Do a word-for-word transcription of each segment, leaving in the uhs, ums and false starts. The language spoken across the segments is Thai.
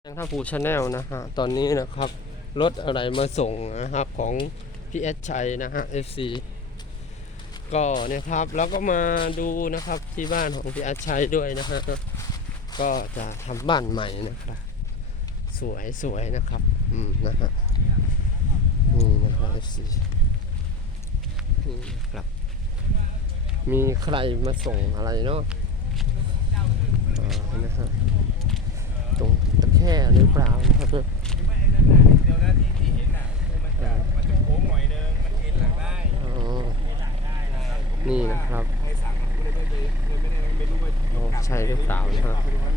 ยังท่าภูชาแนลนะฮะตอนนี้นะครับรถอะไรมาส่งนะครับของพี่เอสชัยนะฮะ เอฟ ซี ก็เนี่ยครับแล้วก็มาดูนะครับที่บ้านของพี่เอสชัยด้วยนะฮะก็จะทำบ้านใหม่นะครับสวยสวยนะครับอืมนะฮะนี่นะฮะ เอฟ ซี นี่นะครับมีใครมาส่งอะไรเนาะอ่านะฮะตรงตะแคร่หรือเปล่านะครับเดี๋ยวนะที่ที่เห็นน่ะมันจะมันจะโค้งหน่อยนึงมันเอ็นหลังได้อ๋อนี่นะครับในสั่งผมเลยไม่เลยไม่ได้ไม่รู้ว่าโอ้ใช่หรือเปล่านะครับ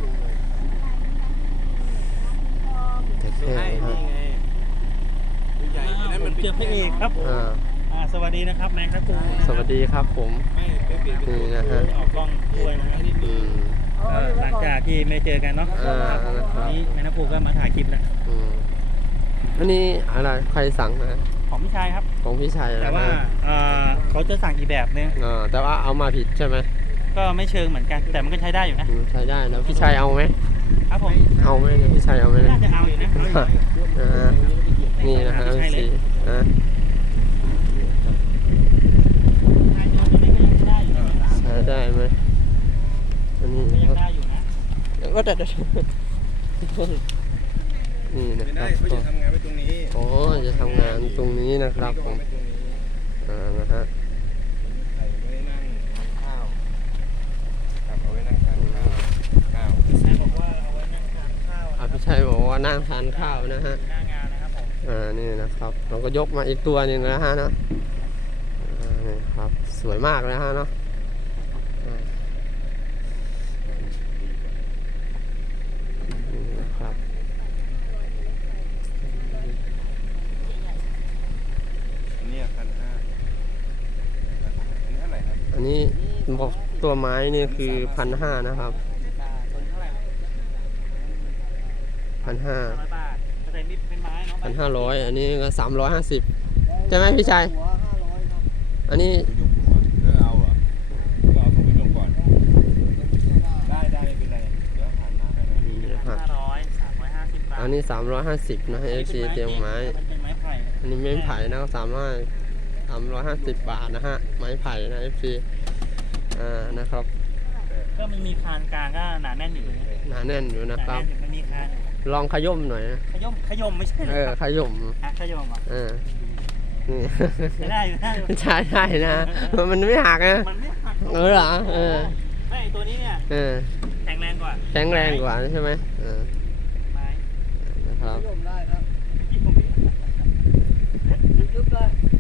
แต่แค่นะฮะใหญ่นั่นมันเจอพระเอกครับอ่าอ่าสวัสดีนะครับแมงครับคุณสวัสดีครับผมไม่ไม่เปลี่ยนนี่นะฮะออกกล้องด้วยนะฮะอืมก็หลังจากที่ไม่เจอกันเนาะอ่านะครับวันนี้แมงนักปูก็มาถ่ายคลิปแล้วอืมอันนี้อะไรใครสั่งนะของพี่ชายครับของพี่ชัยแต่นะว่าฮะอ่าเขาจะสั่งอีกแบบนึงอ่าแต่ว่าเอามาผิดใช่ไหมก็ไม่เชิงเหมือนกันแต่มันก็ใช้ได้อยู่นะอืมใช้ได้แล้วพี่ชัยเอาไหมครับผมเอาไหมเนี่ยพี่ชัยเอาไหมเนี่ยน่าจะเอาอยู่นะเอาอยู่อ่านี่นะฮะสีอ่าถ่ายตัวนี้ก็ยังได้อยู่นะใช้ได้ไหมอันนี้ก็ยังได้อยู่นะก็แต่นี่นะไม่คได้รับเขาจะทำงานไว้ตรงนี้โอ้จะทำงานตรงนี้นะครับผมไว้ตรงนี้อ่านะฮะไข่ไว้นั่งทานข้าวครับเอาไว้นั่งทานข้าวข้าวแม่บอกว่าเอาไว้นั่งทานข้าวอ่าพี่ชัยบอกว่านั่งทานข้าวนะฮะหน้างานนะครับผมอ่านี่นะครับเราก็ยกมาอีกตัวหนึ่งนะฮะเนาะอ่านี่ครับสวยมากเลยฮะเนาะอ่านี่นะครับอันนี้พันห้าอันนี้เท่าไหร่ครับอันนี้บอกตัวไม้นี่คือพันห้านะครับอ่าตัวนี้เท่าไหร่พันห้าห้าร้อยบาทแต่นี่เป็นไม้เนาะพันห้าร้อยอันนี้ก็สามร้อยห้าสิบใช่ไหมพี่ชัยอันนี้ตัวยกหัวเออเอาเหรอก็เอาของไปยกก่อนได้ได้ไม่เป็นไรเดี๋ยวผ่านน้ำให้นะนี่นะครับห้าร้อยสามร้อยห้าสิบบาทอันนี้สามร้อยห้าสิบนะเอฟซีเตียงไม้มันเป็นไม้ไผ่อันนี้ไม้ไผ่นะสามร้อยสามร้อยห้าสิบบาทนะฮะไม้ไผ่นะเอฟซีอ่านะครับก็มันมีคานกลางก็หนาแน่นอยู่นะหนาแน่นอยู่หนะนาครับแน่นอยู่มันมีคานลองขย่มหน่อยนะขย่มขย่มไม่ใช่เออขย่มอ่ะขย่มอ่ะเออนี่ใช้ได้อยู่นะใช่ได้นะ มันไม่หักนะมันไม่หักเออเหรอเออไม่ตัวนี้เนี่ยเออแข็งแรงกว่าแข็งแรงกว่าใช่ไหมเออไม้นะครับขย่มได้นะยุบเลย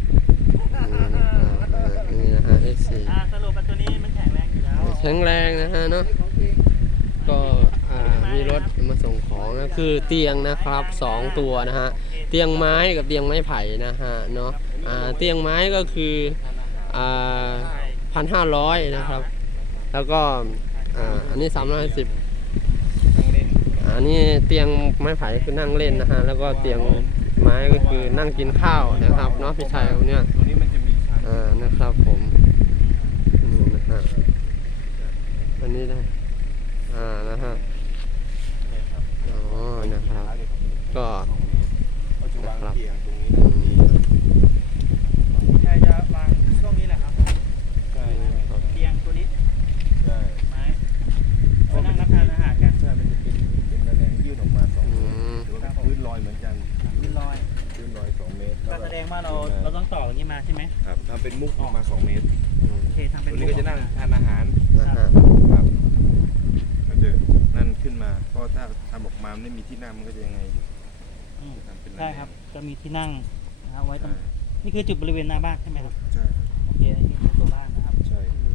นี่นะฮะเอฟซีอ่าสรุปว่าตัวนี้มันแข็งแรงอยู่แล้วแข็งแรงนะฮะเนาะก็อ่ามีรถมาส่งของนะคือเตียงนะครับสองตัวนะฮะเตียงไม้กับเตียงไม้ไผ่นะฮะเนาะอ่าเตียงไม้ก็คืออ่าพันห้าร้อยนะครับแล้วก็อ่าอันนี้สามร้อยสิบนั่งเล่นอันนี้เตียงไม้ไผ่คือนั่งเล่นนะฮะแล้วก็เตียงไม้ก็คือนั่งกินข้าวนะครับเนาะพี่ชายคนเนี้ยตัวนี้มันจะมีชานอ่านะครับผมนี่นะฮะอันนี้ได้อ่านะฮะอ๋อนะครับก็เขาจะวางเตียงตรงนี้อืมใครจะวางช่วงนี้แหละครับใช่เตียงตัวนี้ใช่ไม้ไว้นั่งรับประทานอาหารกันใช่มันจะเป็นเป็นระแนงยื่นออกมาสองอืเมตรมหรือว่าพื้นลอยเหมือนกันมีรอยพื้นลอยสองเมตรก็แสดงว่าเราเราต้องต่ออย่างนี้มาใช่ไหมครับทำเป็นมุกออกมาสองเมตรอืมโอเคทำเป็ตันวนี้ก็จะนั่งทานอาหารนะฮะครับมันจะนั่นขึ้นมาเพราะถ้าทำออกมาไม่มีที่นั่งมันก็จะยังไงอยู่อืมทำเป็นระแนงได้ครับจะมีที่นั่งนะครับไว้ตรงใช่นี่คือจุดบริเวณหน้าบ้านใช่ไหมครับใช่โอเคอันนี่คือตัวบ้านนะครับใช่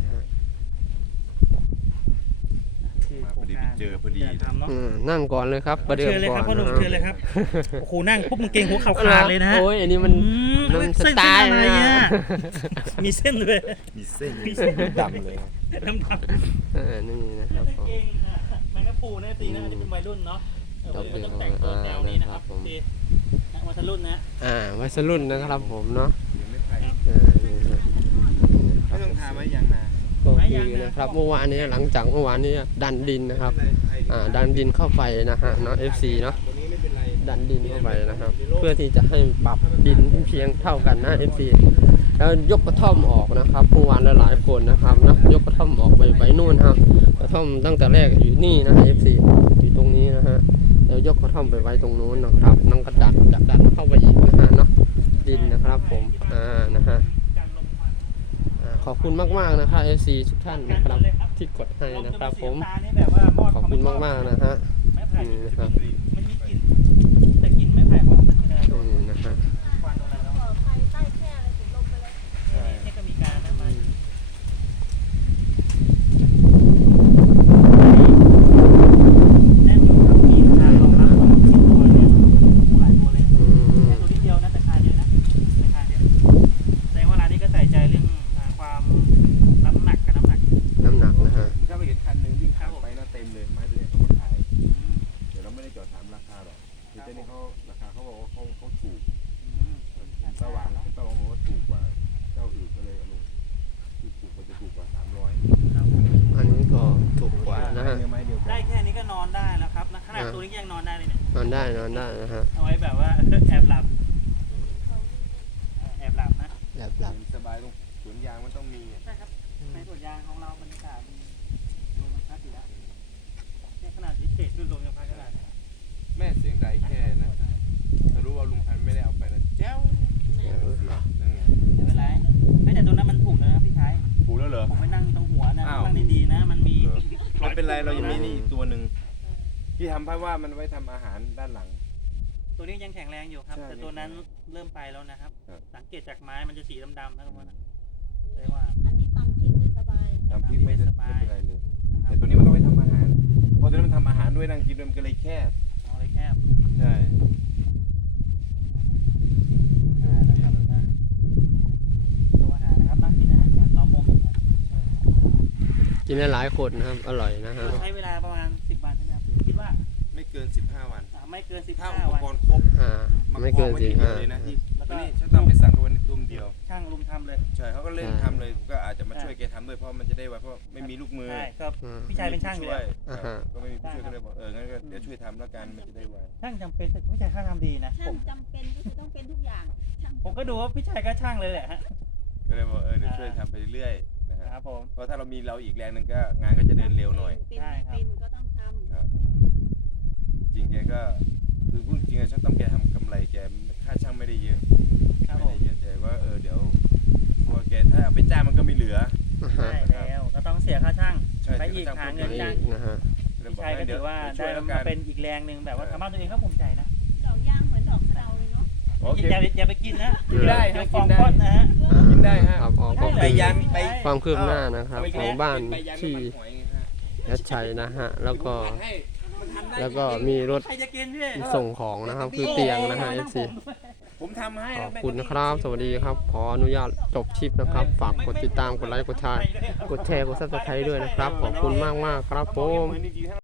คือมาโคพรอง ดีการเจอพอดีจะทำเนาะอืมนั่งก่อนเลยครับประเดิมเชิญเลยก่อครับนพ่อหนุ่มนะเชิญเลยครับโอ้โหนั่งปุ๊บมึงเกรงหัวเข่าขาดเลยนะฮะโอ้ยอันนี้มันอืมันสเส้นไตล์อะไรนะเนี่ยมีเส้นด้วยมีเส้นมีเส้นดำเลยน้ำดำเออนี่นะครับผมเก่งนะแมงกะพรูนะตีนะอันนี้เป็นวัยรุ่นเนาะเออวัยรุ่นต้องแต่งตัวแนวนี้นะครับโอเคนะวัยรุ่นนะอ่าวัยรุ่นนะครับผมเนาะยังไม่ไผ่เออนี่นะไม่ต้องทาไว้ยางนาก็คือนะครับเมื่อวานนี้หลังจากเมื่อวานนี้ดันดินนะครับไม่เป็นไรไผ่อ่าดันดินเข้าไปนะฮะเนาะ เอฟ ซี เนาะตัวนี้ไม่เป็นไรดันดินเข้าไปนะครับ เพื่อที่จะให้ปรับดินเพียงเท่ากันนะ เอฟ ซี แล้วยกกระท่อมออกนะครับเมื่อวานหลายๆคนนะครับนะยกกระท่อมออกไปไปนู่นครับกระท่อมตั้งแต่แรกอยู่นี่นะ เอฟ ซี อยู่ตรงนี้นะฮะแล้วยกกระท่อมไปไว้ตรงนู้นนะครับนั่งกระดันจับดันเข้าไปอีกนะฮะเนาะดินนะครับผมอ่านะฮะกันลมควันอ่าขอบคุณมากๆนะครับ เอฟ ซี ทุกท่านนะครับที่กดให้นะครับผมลมจนเสียงตานี่แบบว่ามอดขอบคุณมากๆนะฮะไม้ไผ่นี่นะครับมันมีกลิ่นแต่กลิ่นไม้ไผ่หอมนะเวลาโดนนี่นะฮะควันโดนอะไรแล้วขอใครใต้แค่อะไรถึงลงไปเลยนี่นี่ก็มีการนะมาแน่นอยู่ครับมีทางรองรับของสิบตัวเนี่ยหลายตัวเลยอืมแค่ตัวนิดเดียวนะแต่คาเยอะนะแต่คาเยอะแสดงว่าร้านนี้ก็ใส่ใจเรื่องอ่าความน้ำหนักกับน้ำหนักน้ำหนักนะฮะผมถ้าไปเห็นคันหนึ่งวิ่งข้ามไปน่าเต็มเลยไม้ตัวนี้เขามาขายอืมเดี๋ยวเราไม่ได้จอดถามราคาหรอกคือเจ้านี่เขาราคาเขาบอกว่าเขาเขาถูกอืมผมตะหวานผมตะหวานบอกว่าถูกกว่าเจ้าอื่นก็เลยเอาลงคือถูกกว่าจะถูกกว่าสามร้อยครับผมอันนี้ก็ถูกกว่านะฮะไม้เดียวกัได้นแค่นี้ก็นอนได้แล้วครับนะขนาดอ่าตัวนี้ยังนอนได้เลยเนี่ยนอนได้นอนได้นะฮะเอาไว้แบบว่า แอบหลับแอบหลับนะแบบหลับสบายตรงสวนยางมันต้องมีอ่ะใช่ครับในสวนยางของเราบรรยากาศดีลมมันพัดอยู่แล้วเนี่ยขนาดดิสเทสดูลมยังพัดขนาดนี้แม่เสียงใดแค่นะถ้ารู้ว่าลุงพันธุ์ไม่ได้เอาไปนะแจ้วนั่นไงไม่เป็นไรเฮ้ยแต่ตัวนั้นมันผูกแล้วนะพี่ชายถูกแล้วเหรอผมไปนั่งตรงหัวนะอ้าวนั่งดีๆนะ มันมีไม่เป็นไรเรายังมีนี่อีกตัวหนึ่งที่ทำเพราะว่ามันไว้ทำอาหารด้านหลังตัวนี้ยังแข็งแรงอยู่ครับใช่แต่ตัวนั้นเริ่มไปแล้วนะครับครับสังเกตจากไม้มันจะสีดำๆนะทุกคนนะแสดงว่าอันนี้ตำพริกได้สบายทำพริกไม่ได้สบายไม่เป็นไรเลยนะครัแต่บตัวนี้มันต้องไว้ทำอาหารเพราะตัวนี้มันทำอาหารด้วยนั่งกินด้วยมันก็เลยแคบเอาเลยแคบใช่อ่านะครับนะตัวอาหารนะครับนั่งกินอาหารกันเรามองกันกินได้หลายคนนะครับ อร่อยนะฮะใช้เวลาประมาณสิบวันใช่ไหมครับคิดว่าไม่เกินสิบห้าวันอ่าไม่เกินสิบถ้าห้าอุปวันกรณ์ครบอ่าไม่เกินากองว้สี่ทีดีห้ายวเลยนะที่แล้วก็วันนี้ฉันต้องไปสั่งกับวันตุ้มเดียวช่างลุมทำเลยใช่เขาก็เล่นใช่ทำเลยผมก็อาจจะมาช่วยแกทำด้วยเพราะมันจะได้ไวเพราะไม่มีลูกมือใช่ก็อ่าพี่ชายเป็นช่างอยู่ช่วแล้วยอ่าฮะก็ไม่มีผู้ช่วยก็เลยบอกเอองั้นก็เดี๋ยวช่วยทำแล้วกันมันจะได้ไวช่างจำเป็นแต่พี่ชายเขาทำดีนะช่าผงมจำเป็นก็คือต้องเป็นทุกอย่างช่างผมก็ดูว่าพี่ชายก็ช่างเลยแหละฮะก็เลยบอกเออเดี๋ยวช่วยทำไปเรื่อยๆนะฮะครับผมเพราะถ้าเรามีเราอีกแรงหนึ่งก็งานก็จะเดินเร็วหน่อยเป็นใช่ครับเป็นก็ต้องทำครับ จริงแกก็คือพูดจริงๆช่างต้องแกทำกำไรแกค่าช่างไม่ได้เยอะครับไม่ผมได้เยอะแต่ว่าเออเดี๋ยวเพราะว่าแกถ้าเอาไปจ้างมันก็ไม่เหลืออ่าฮะใช่แล้วก็ต้องเสียค่าช่างใช่ไปอีกเสียค่าหาช่างเงินอีจ้างกนะฮะพี่ชายก็ถือว่าเดี๋ยวช่ได้วยแล้วกัมาน เป็นอีกแรงหนึ่งแบบว่าทำบ้านตัวเองก็ภูมิใจนะดอกยางเหมือนดอกสะเดาเลยเนาะโอเคอย่าอย่าไปกินนะกินได้เดี๋ยวกิฟองนได้ก้อนนะฮะกินได้ฮะครับอ๋อก็ไปเป็นยันไปความคืบหน้านะครับเไปของบ้านไปยัที่น้ำมันหอยไงฮะแอดชัยนะฮะ แล้วก็ให้มันทำได้แล้วก็มีรถใครจะกินพี่ส่งของนะครับ คือเตียงนะฮะ เอฟ ซีผมทำให้ขอบคุณนะครับ สวัสดีครับ ขออนุญาตจบคลิปนะครับ ฝากกดติดตาม กดไลค์ กดแชร์ กดแชร์ กดซับสไครต์ด้วยนะครับ ขอบคุณมากมากๆครับผมเหมือนจริงๆ